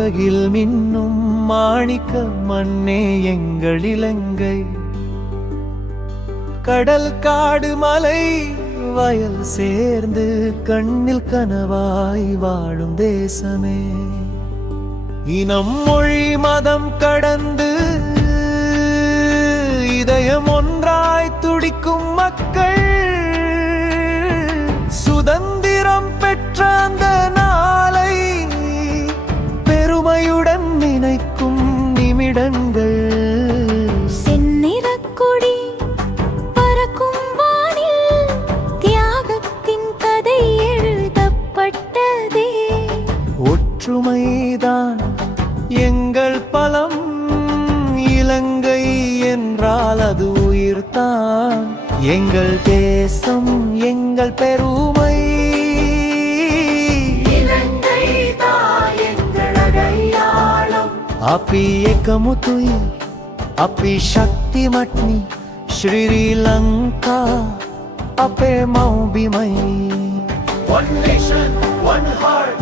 உலகில் மின்னும் மாணிக்க மண்ணே எங்கள் இலங்கை. கடல் காடு மலை வயல் சேர்ந்து கண்ணில் கனவாய் வாழும் தேசமே. இனம் மொழி மதம் கடந்து இதயம் ஒன்றாய் துடிக்கும் மக்கள். சுதந்திரம் பெற்ற அது உயிர்தான். எங்கள் தேசம் எங்கள் பெருமை. அப்பி ஏக்கமுத்துய் அப்பி சக்தி மட்னி ஸ்ரீலங்கா அப்பே மௌபிமை. Nation, one heart,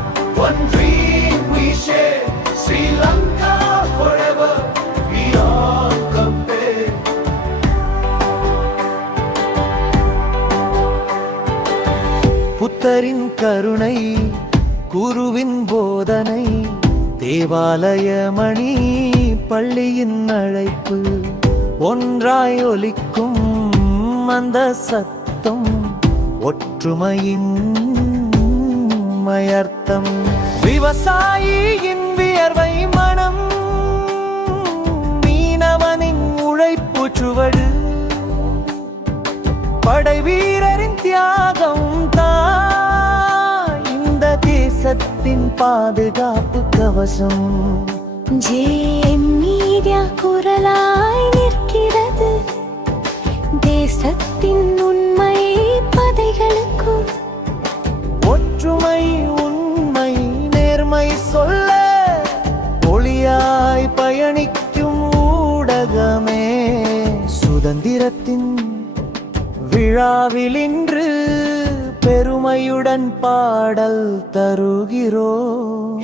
one dream we share. Sri புத்தரின் கருணை குருவின் போதனை தேவாலய மணி பள்ளியின் அழைப்பு ஒன்றாய் ஒலிக்கும் அந்த சத்தம் ஒற்றுமையின் மயர்த்தம். விவசாயியின் வியர்வை மனம் மீனவனின் உழைப்பு சுவடு படை வீரரின் தியாகம் தேசத்தின் பாதுகாப்பு கவசம். மீடியா குரலாய் நிற்கிறது. தேசத்தின் உண்மை பதைகளுக்கும். ஒற்றுமை உண்மை நேர்மை சொல்ல ஒளியாய் பயணிக்கும் ஊடகமே. சுதந்திரத்தின் விழாவில் இன்று பெருமையுடன் பாடல் தருகிறோம்.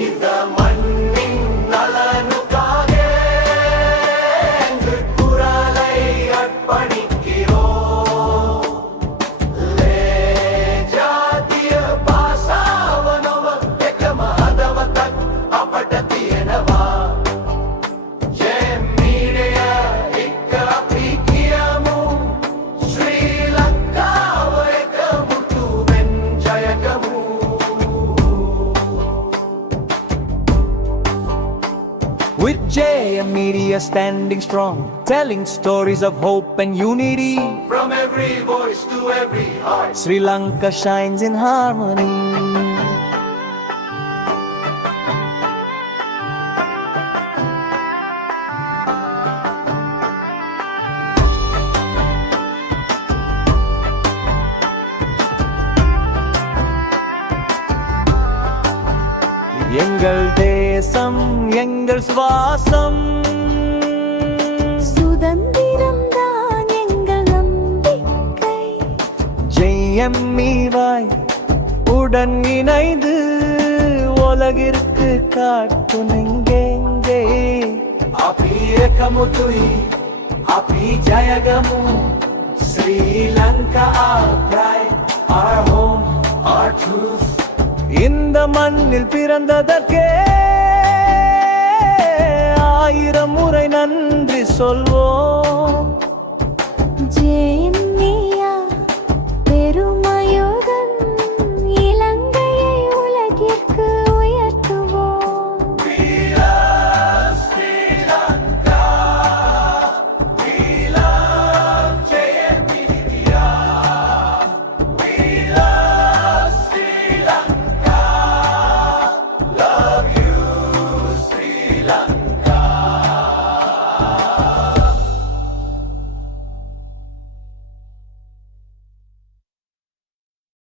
With JM Media standing strong, telling stories of hope and unity, From every voice to every heart Sri Lanka shines in harmony. எங்கள் தேசம் எங்கள் சுவாசம். சுதந்திரம் தான் எங்கள் நம்பிக்கை. ஜெயம் மீவாய் உடன் இணைந்து உலகிற்கு காட்டுனெங்கெங்கே அபியகமுதுய் அபி ஜயகமு. ஸ்ரீலங்கா ஆப்ராய் ஆர் ஹோம் ஆர் ட்ரூத் இந்த மண்ணில் பிறந்ததற்கே நன்றி சொல்வோம்.